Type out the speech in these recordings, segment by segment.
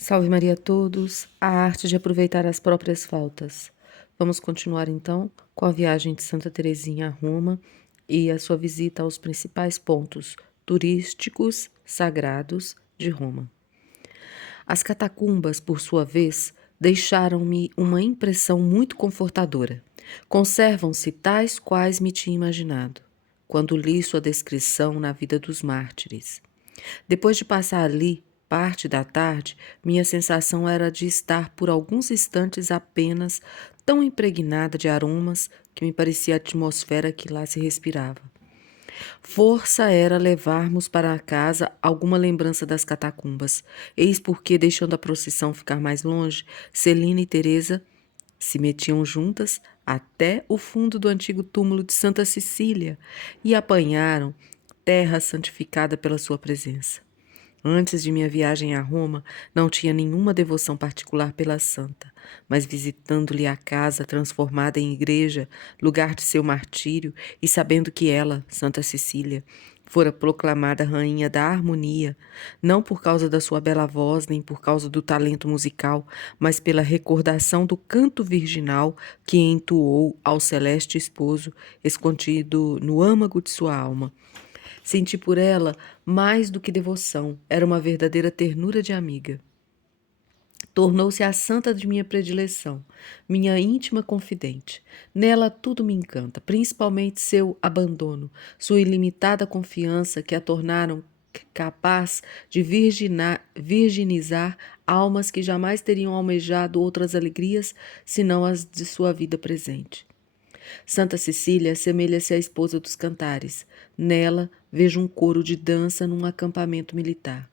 Salve Maria a todos, a arte de aproveitar as próprias faltas. Vamos continuar então com a viagem de Santa Teresinha a Roma e a sua visita aos principais pontos turísticos sagrados de Roma. As catacumbas, por sua vez, deixaram-me uma impressão muito confortadora. Conservam-se tais quais me tinha imaginado, quando li sua descrição na vida dos mártires. Depois de passar ali parte da tarde, minha sensação era de estar por alguns instantes apenas tão impregnada de aromas que me parecia a atmosfera que lá se respirava. Força era levarmos para casa alguma lembrança das catacumbas. Eis porque, deixando a procissão ficar mais longe, Celina e Teresa se metiam juntas até o fundo do antigo túmulo de Santa Cecília e apanharam terra santificada pela sua presença. Antes de minha viagem a Roma, não tinha nenhuma devoção particular pela santa, mas visitando-lhe a casa transformada em igreja, lugar de seu martírio, e sabendo que ela, Santa Cecília, fora proclamada rainha da harmonia, não por causa da sua bela voz, nem por causa do talento musical, mas pela recordação do canto virginal que entoou ao celeste esposo, escondido no âmago de sua alma. Senti por ela mais do que devoção, era uma verdadeira ternura de amiga. Tornou-se a santa de minha predileção, minha íntima confidente. Nela tudo me encanta, principalmente seu abandono, sua ilimitada confiança que a tornaram capaz de virginizar almas que jamais teriam almejado outras alegrias senão as de sua vida presente. Santa Cecília assemelha-se à esposa dos cantares. Nela vejo um coro de dança num acampamento militar.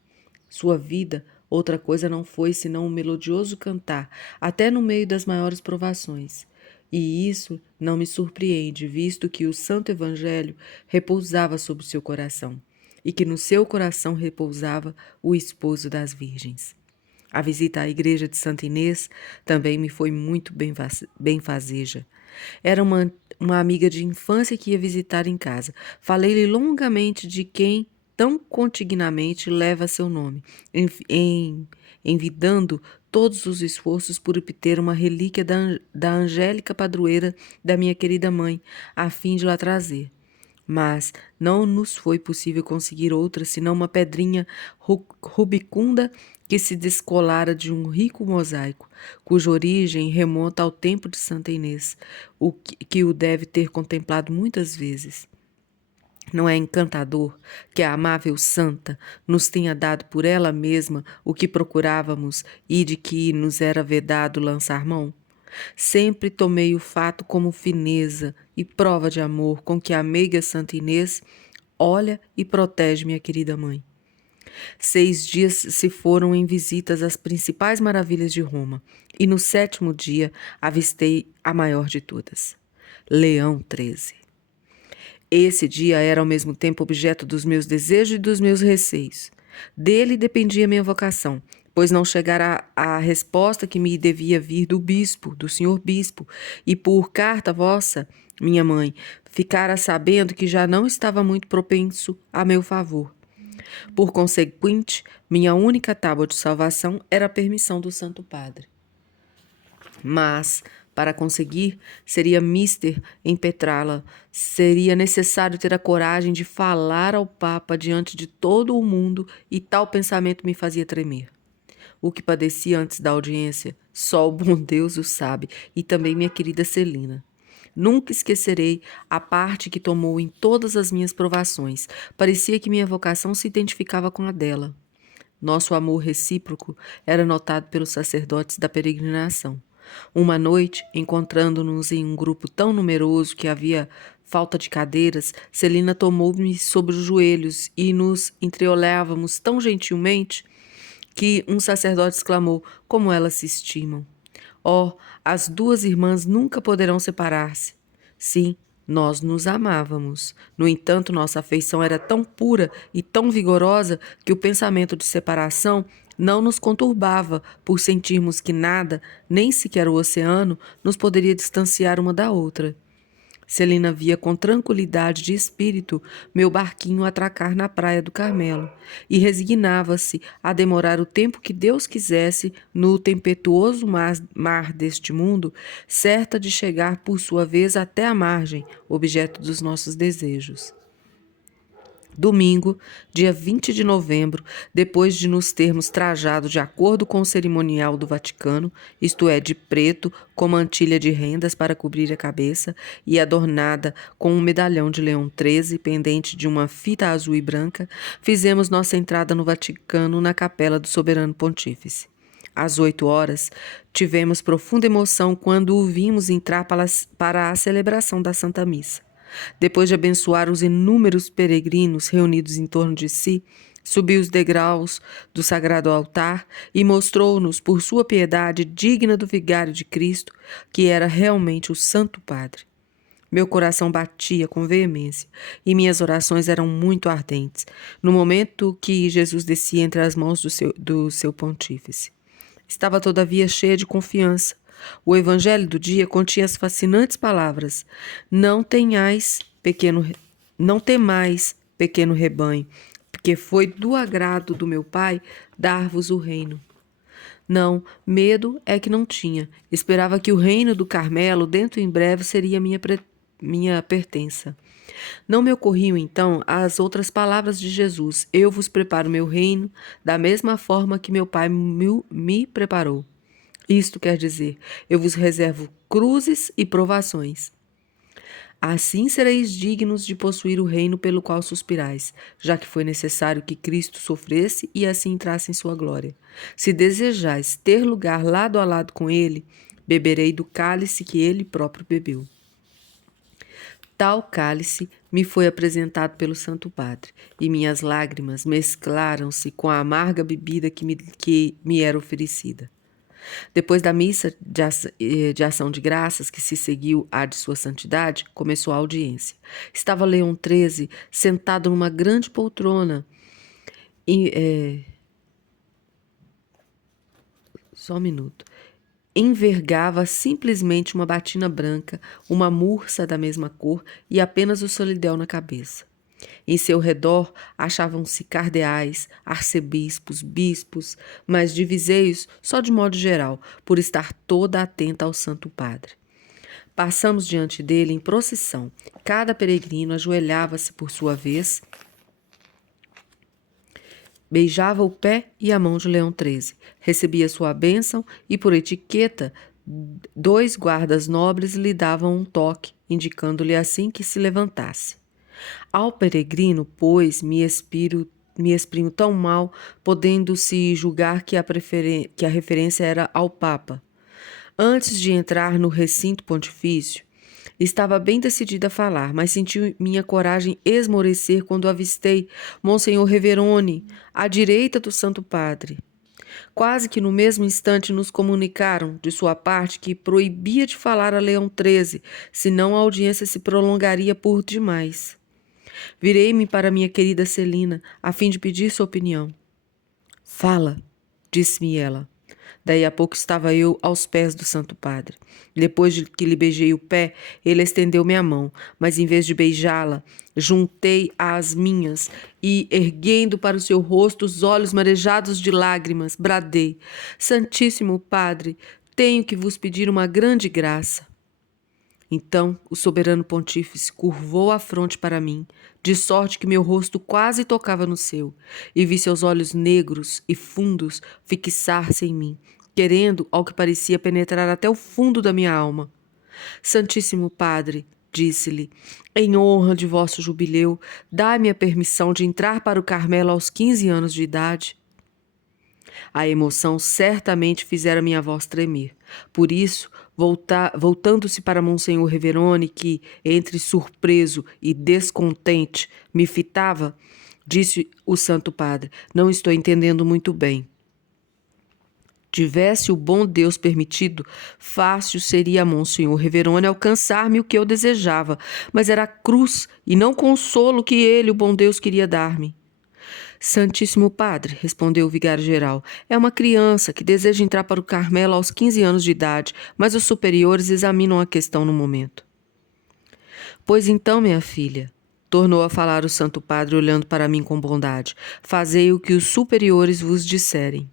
Sua vida, outra coisa não foi senão um melodioso cantar, até no meio das maiores provações. E isso não me surpreende, visto que o Santo Evangelho repousava sobre seu coração, e que no seu coração repousava o esposo das virgens. A visita à igreja de Santa Inês também me foi muito benfazeja. Era uma amiga de infância que ia visitar em casa. Falei-lhe longamente de quem tão contignamente leva seu nome, envidando todos os esforços por obter uma relíquia da angélica padroeira da minha querida mãe, a fim de lá trazer. Mas não nos foi possível conseguir outra senão uma pedrinha rubicunda que se descolara de um rico mosaico, cuja origem remonta ao tempo de Santa Inês, que o deve ter contemplado muitas vezes. Não é encantador que a amável santa nos tenha dado por ela mesma o que procurávamos e de que nos era vedado lançar mão? Sempre tomei o fato como fineza e prova de amor com que a meiga Santa Inês olha e protege minha querida mãe. 6 dias se foram em visitas às principais maravilhas de Roma, e no 7º dia avistei a maior de todas, Leão XIII. Esse dia era ao mesmo tempo objeto dos meus desejos e dos meus receios. Dele dependia minha vocação, pois não chegara a resposta que me devia vir do bispo, do senhor bispo, e por carta vossa, minha mãe, ficara sabendo que já não estava muito propenso a meu favor. Por consequente, minha única tábua de salvação era a permissão do Santo Padre. Mas, para conseguir, seria mister impetrá-la, seria necessário ter a coragem de falar ao Papa diante de todo o mundo, e tal pensamento me fazia tremer. O que padecia antes da audiência, só o bom Deus o sabe, e também minha querida Celina. Nunca esquecerei a parte que tomou em todas as minhas provações. Parecia que minha vocação se identificava com a dela. Nosso amor recíproco era notado pelos sacerdotes da peregrinação. Uma noite, encontrando-nos em um grupo tão numeroso que havia falta de cadeiras, Celina tomou-me sobre os joelhos e nos entreolhávamos tão gentilmente que um sacerdote exclamou: "Como elas se estimam!" Oh, as duas irmãs nunca poderão separar-se. Sim, nós nos amávamos. No entanto, nossa afeição era tão pura e tão vigorosa que o pensamento de separação não nos conturbava, por sentirmos que nada, nem sequer o oceano, nos poderia distanciar uma da outra. Celina via com tranquilidade de espírito meu barquinho atracar na praia do Carmelo e resignava-se a demorar o tempo que Deus quisesse no tempestuoso mar deste mundo, certa de chegar por sua vez até a margem, objeto dos nossos desejos. Domingo, dia 20 de novembro, depois de nos termos trajado de acordo com o cerimonial do Vaticano, isto é, de preto, com mantilha de rendas para cobrir a cabeça e adornada com um medalhão de Leão XIII pendente de uma fita azul e branca, fizemos nossa entrada no Vaticano na capela do Soberano Pontífice. Às 8 horas, tivemos profunda emoção quando o vimos entrar para a celebração da Santa Missa. Depois de abençoar os inúmeros peregrinos reunidos em torno de si, subiu os degraus do sagrado altar e mostrou-nos, por sua piedade digna do vigário de Cristo, que era realmente o Santo Padre. Meu coração batia com veemência e minhas orações eram muito ardentes, no momento que Jesus descia entre as mãos do seu pontífice. Estava, todavia, cheia de confiança. O evangelho do dia continha as fascinantes palavras: não temais, pequeno rebanho, porque foi do agrado do meu Pai dar-vos o reino. Não, medo é que não tinha. Esperava que o reino do Carmelo, dentro em breve, seria minha pertença. Não me ocorriam, então, as outras palavras de Jesus: eu vos preparo meu reino, da mesma forma que meu Pai me preparou. Isto quer dizer, eu vos reservo cruzes e provações. Assim sereis dignos de possuir o reino pelo qual suspirais, já que foi necessário que Cristo sofresse e assim entrasse em sua glória. Se desejais ter lugar lado a lado com ele, beberei do cálice que ele próprio bebeu. Tal cálice me foi apresentado pelo Santo Padre, e minhas lágrimas mesclaram-se com a amarga bebida que me era oferecida. Depois da missa de ação de graças que se seguiu à de sua santidade, começou a audiência. Estava Leão XIII sentado numa grande poltrona. Só um minuto. Envergava simplesmente uma batina branca, uma mursa da mesma cor e apenas o solidéu na cabeça. Em seu redor achavam-se cardeais, arcebispos, bispos, mas divisei-os só de modo geral, por estar toda atenta ao Santo Padre. Passamos diante dele em procissão. Cada peregrino ajoelhava-se por sua vez, beijava o pé e a mão de Leão XIII, recebia sua bênção e, por etiqueta, 2 guardas nobres lhe davam um toque, indicando-lhe assim que se levantasse. Ao peregrino, pois, me exprimo tão mal, podendo-se julgar que a referência era ao Papa. Antes de entrar no recinto pontifício, estava bem decidida a falar, mas senti minha coragem esmorecer quando avistei Monsenhor Reverone, à direita do Santo Padre. Quase que no mesmo instante nos comunicaram, de sua parte, que proibia de falar a Leão XIII, senão a audiência se prolongaria por demais. Virei-me para minha querida Celina, a fim de pedir sua opinião. Fala, disse-me ela. Daí a pouco estava eu aos pés do Santo Padre. Depois de que lhe beijei o pé, ele estendeu-me a mão, mas em vez de beijá-la, juntei às minhas e, erguendo para o seu rosto os olhos marejados de lágrimas, bradei: Santíssimo Padre, tenho que vos pedir uma grande graça. Então o soberano pontífice curvou a fronte para mim, de sorte que meu rosto quase tocava no seu, e vi seus olhos negros e fundos fixar-se em mim, querendo, ao que parecia, penetrar até o fundo da minha alma. Santíssimo Padre, disse-lhe, em honra de vosso jubileu, dai-me a permissão de entrar para o Carmelo aos 15 anos de idade. A emoção certamente fizera minha voz tremer. Por isso, voltando-se para Monsenhor Reverone, que, entre surpreso e descontente, me fitava, disse o Santo Padre: não estou entendendo muito bem. Tivesse o bom Deus permitido, fácil seria a Monsenhor Reverone alcançar-me o que eu desejava, mas era a cruz e não consolo que ele, o bom Deus, queria dar-me. Santíssimo Padre, respondeu o vigário-geral, é uma criança que deseja entrar para o Carmelo aos 15 anos de idade, mas os superiores examinam a questão no momento. Pois então, minha filha, tornou a falar o Santo Padre, olhando para mim com bondade, fazei o que os superiores vos disserem.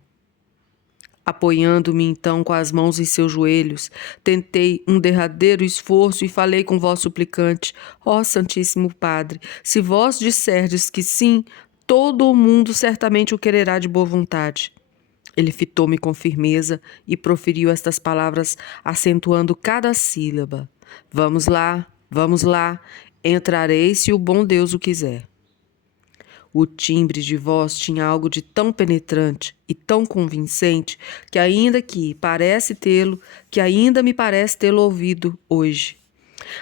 Apoiando-me então com as mãos em seus joelhos, tentei um derradeiro esforço e falei com voz suplicante: Ó Santíssimo Padre, se vós disserdes que sim, todo o mundo certamente o quererá de boa vontade. Ele fitou-me com firmeza e proferiu estas palavras, acentuando cada sílaba: vamos lá, entrarei se o bom Deus o quiser. O timbre de voz tinha algo de tão penetrante e tão convincente que ainda me parece tê-lo ouvido hoje.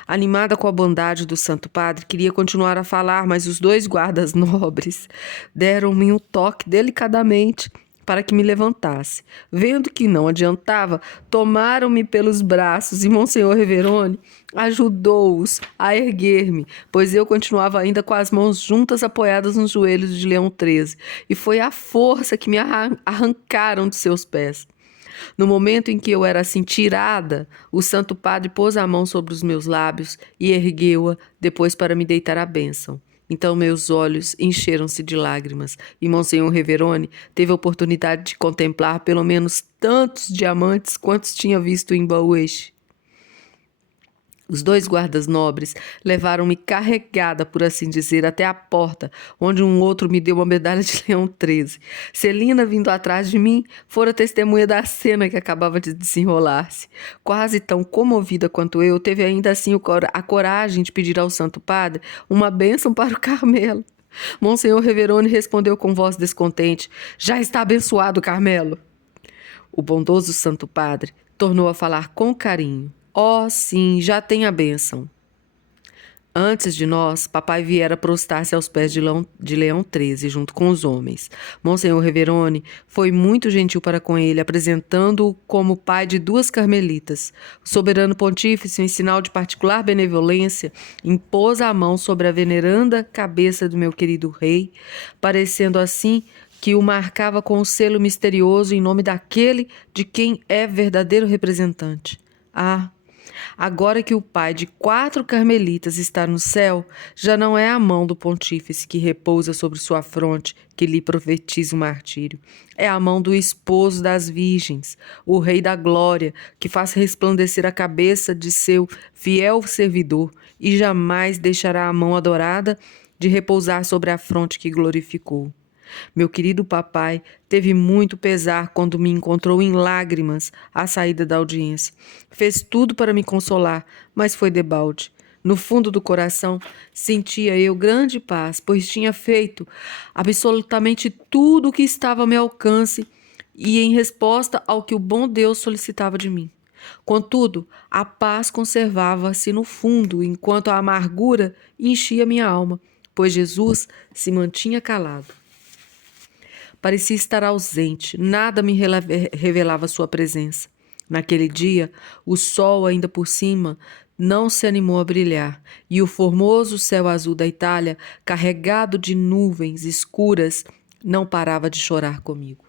Animada com a bondade do Santo Padre, queria continuar a falar, mas os 2 guardas nobres deram-me um toque delicadamente para que me levantasse. Vendo que não adiantava, tomaram-me pelos braços e Monsenhor Reverone ajudou-os a erguer-me, pois eu continuava ainda com as mãos juntas apoiadas nos joelhos de Leão XIII, e foi a força que me arrancaram de seus pés. No momento em que eu era assim tirada, o Santo Padre pôs a mão sobre os meus lábios e ergueu-a depois para me deitar a bênção. Então meus olhos encheram-se de lágrimas e Monsenhor Reverone teve a oportunidade de contemplar pelo menos tantos diamantes quantos tinha visto em Baueche. Os 2 guardas nobres levaram-me carregada, por assim dizer, até a porta, onde um outro me deu uma medalha de Leão XIII. Celina, vindo atrás de mim, fora testemunha da cena que acabava de desenrolar-se. Quase tão comovida quanto eu, teve ainda assim a coragem de pedir ao Santo Padre uma bênção para o Carmelo. Monsenhor Reverone respondeu com voz descontente: já está abençoado, Carmelo. O bondoso Santo Padre tornou a falar com carinho. Sim, já tem a bênção. Antes de nós, papai viera prostrar-se aos pés de Leão XIII, junto com os homens. Monsenhor Reverone foi muito gentil para com ele, apresentando-o como pai de 2 carmelitas. O soberano pontífice, em sinal de particular benevolência, impôs a mão sobre a veneranda cabeça do meu querido rei, parecendo assim que o marcava com o selo misterioso em nome daquele de quem é verdadeiro representante. Agora que o pai de 4 carmelitas está no céu, já não é a mão do pontífice que repousa sobre sua fronte que lhe profetiza o martírio. É a mão do esposo das virgens, o Rei da Glória, que faz resplandecer a cabeça de seu fiel servidor e jamais deixará a mão adorada de repousar sobre a fronte que glorificou. Meu querido papai teve muito pesar quando me encontrou em lágrimas à saída da audiência. Fez tudo para me consolar, mas foi debalde. No fundo do coração, sentia eu grande paz, pois tinha feito absolutamente tudo o que estava ao meu alcance e em resposta ao que o bom Deus solicitava de mim. Contudo, a paz conservava-se no fundo, enquanto a amargura enchia minha alma, pois Jesus se mantinha calado. Parecia estar ausente, nada me revelava sua presença. Naquele dia, o sol ainda por cima não se animou a brilhar, e o formoso céu azul da Itália, carregado de nuvens escuras, não parava de chorar comigo.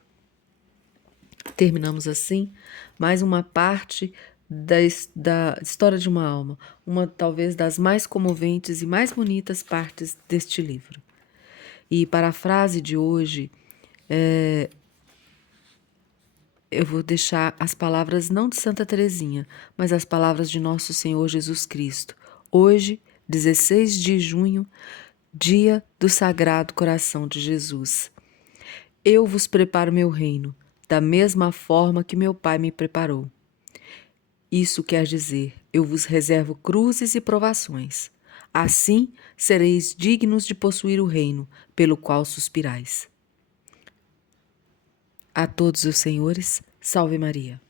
Terminamos assim mais uma parte da História de uma Alma, uma talvez das mais comoventes e mais bonitas partes deste livro. E para a frase de hoje, eu vou deixar as palavras não de Santa Teresinha, mas as palavras de Nosso Senhor Jesus Cristo. Hoje, 16 de junho, dia do Sagrado Coração de Jesus. Eu vos preparo meu reino, da mesma forma que meu Pai me preparou. Isso quer dizer, eu vos reservo cruzes e provações. Assim, sereis dignos de possuir o reino, pelo qual suspirais. A todos os senhores, salve Maria.